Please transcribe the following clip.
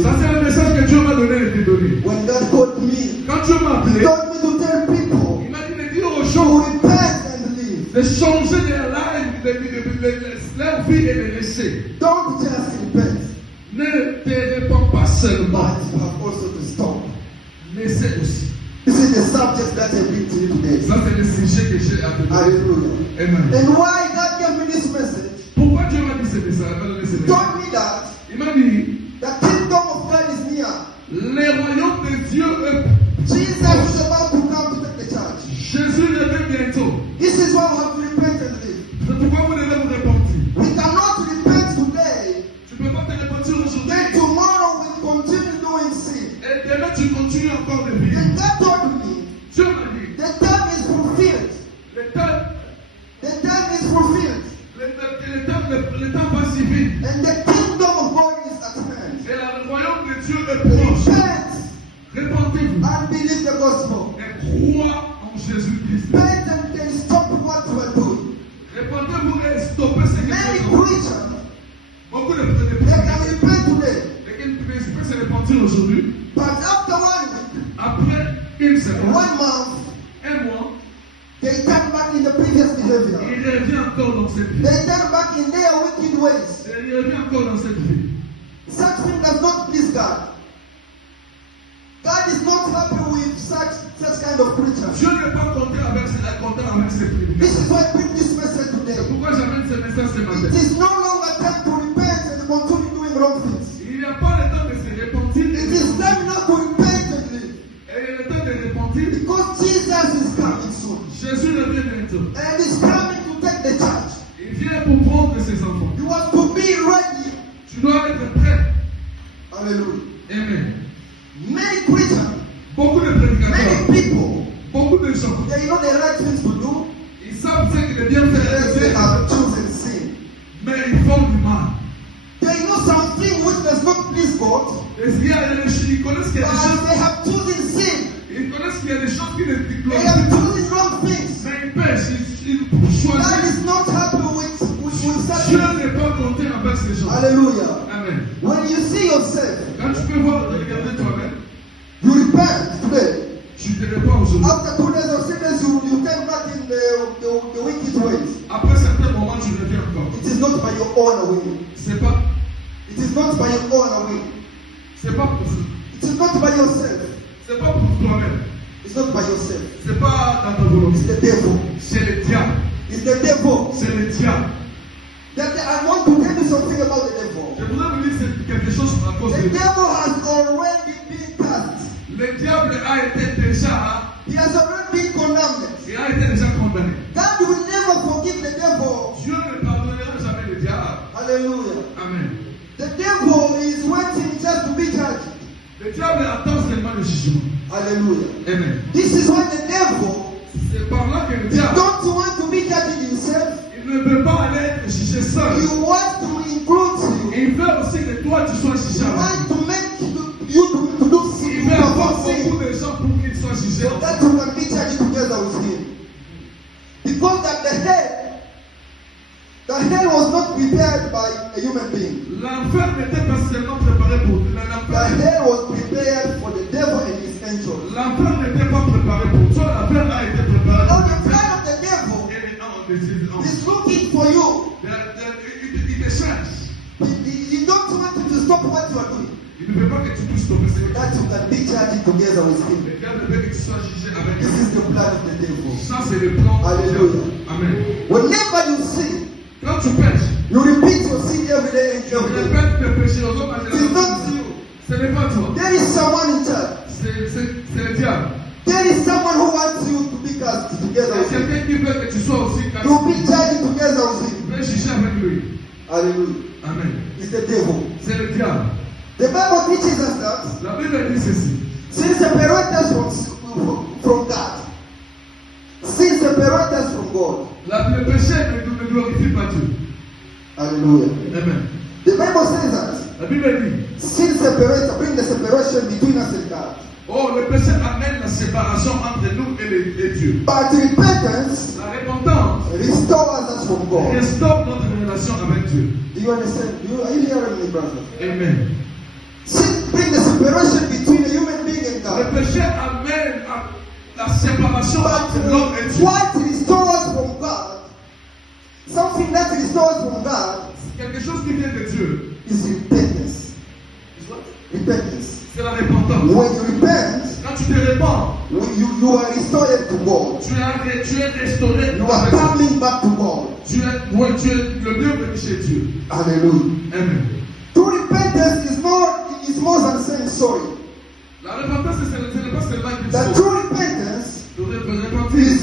me. Ça, c'est le message que Dieu m'a donné et te donné. When God called me, Quand Dieu m'a He appelé, told me to tell people il m'a dit de dire aux to gens repent and live. de changer leur vie et de laisser. Don't just repent, Ne te répands pas seulement, but you have also to stop. mais c'est aussi. This is the subject that I bring to you today. Ça, c'est le sujet que j'ai à te donner. Hallelujah. Amen. And why God gave me this message, Pourquoi Dieu m'a dit ce message? He told me that Il m'a dit, the kingdom of God is near. le royaume de Dieu est Jesus is about to come to take the church. Jésus revient bientôt. This is why we have to repent and live. C'est pourquoi vous devez vous repentir. We cannot repent today, Tu ne peux pas te repentir aujourd'hui. then tomorrow we continue doing sin. Et demain, tu continues encore de vivre. And God told me, Dieu m'a dit, the time is fulfilled. le temps, The time is fulfilled. le temps va si vite. And the kingdom of God is at hand. Et le royaume de Dieu est proche. Repent Répentez-vous and believe the gospel. et crois en Jésus-Christ. Repent and stop what you are doing. Répentez-vous et stoppez ce que Many vous faites. Christians, Beaucoup de they can repent today, Quelqu'un peut se repentir aujourd'hui. but after 1 week, Après une semaine, 1 month, un mois, they turn back in the previous behavior. il revient encore dans cette vie. They turn back in their wicked ways. Il revient encore dans cette vie. Such thing does not please God. God is not happy with such kind of preachers. Dieu n'est pas content avec ces This prédicateurs. is why I bring this message today. Pourquoi j'amène ce message ce It matin? is no longer time to repent and continue doing wrong things. Il n'y a pas le temps de se repentir. It is time now to repent and live. Et il est le temps de repentir. Because Jesus is coming soon. Jésus revient bientôt. And He's coming to take the church. Il vient pour prendre ses enfants. You have to be ready. Tu dois être prêt. Hallelujah. Amen. Many Christians, Beaucoup de many prédicateurs, people, beaucoup de gens, they know the right things to do. ils savent ce qu'il est bien Yes, they faire, have chosen sin. mais ils font du mal. They know something which does not please God, Et ils connaissent qu'il y a des but choses, they have chosen sin. ils connaissent qu'il y a des choses qui ne They glorifient have pas. chosen wrong things. Mais ils pêchent, ils God choisissent. is not happy with such Dieu things. n'est pas content avec ces gens. Hallelujah. Amen. When you see yourself, Quand tu peux voir, regarder toi-même, you repent today. tu te répands aujourd'hui. After 2 days of sickness, you turn back in the wicked ways. Après certains moments, tu reviens encore. It is not by your own will. C'est pas by your own way. C'est pas pour It is not by yourself. C'est pas pour toi-même. It's not by yourself. C'est pas dans ta volonté. It's the devil. C'est le diable. It's the devil. C'est le diable. That I want to tell you something about the devil. Je voudrais vous dire quelque chose à cause The de devil has already been cast. le diable a été déjà, He has already been condemned. il a été déjà condamné. God will never forgive the devil. Dieu ne pardonnera jamais le diable. Hallelujah. Amen. The devil is waiting just to be judged. Le diable attend seulement le jugement. Hallelujah. Amen. This is why the devil C'est par là que le diable, don't want to be judged himself. il ne veut pas aller être jugé seul. He wants to include you. Il veut aussi que toi tu sois He jugé avec wants lui. to make you to do Il veut avoir sin. beaucoup de gens pour qu'ils soient jugés. So that you can be judged together with him. Because that the hell was not prepared by a human being. L'enfer n'était pas seulement préparé pour The hell was prepared for the devil and his angels. l'enfer n'était pas préparé pour toi. L'enfer a été préparé Now pour the toi. plan of the devil Et les anges des anges. is looking for you. Il te cherche. He don't want you to stop what you are doing. Il ne veut pas que tu puisses tomber sur So that you can be judged together with him. Le diable veut que tu sois jugé avec This lui. is the plan of the devil. Ça, c'est le plan. Hallelujah. Amen. Whenever you sin, Quand tu pêches, you repeat your sin every day and tu every day. répètes tes péchés aux autres. It's not you. Ce n'est pas toi. There is someone in charge. C'est le diable. There is someone who wants you to be cast together C'est with him. quelqu'un qui veut que tu sois aussi To be judged together with him. Tu veux juger avec lui. Hallelujah. Amen. It's the devil. C'est le diable. The Bible teaches us that La Bible dit ceci. sin separates us from God. Sin separates us from God. Le péché ne glorifie pas Dieu. Hallelujah. Amen. The Bible says that La Bible dit, sin separates, brings the separation between us and God. oh, le péché amène la séparation entre nous et Dieu. But repentance La repentance restores us from God. restaure notre relation avec Dieu. Do you understand? Are you hearing me, brother? Amen. Sin péché amène à la séparation entre l'homme et But Dieu. what restores from God, something that restores from God, Quelque chose qui vient de Dieu. is repentance. Repentance. C'est la repentance. When you repent, Quand tu te répands, you are restored to God. tu es restauré. You are coming back to God. Tu es le bienvenu chez Dieu. Hallelujah. Amen. True repentance is more than saying sorry. La repentance, ce n'est pas seulement une The chose. true repentance Le repentir, is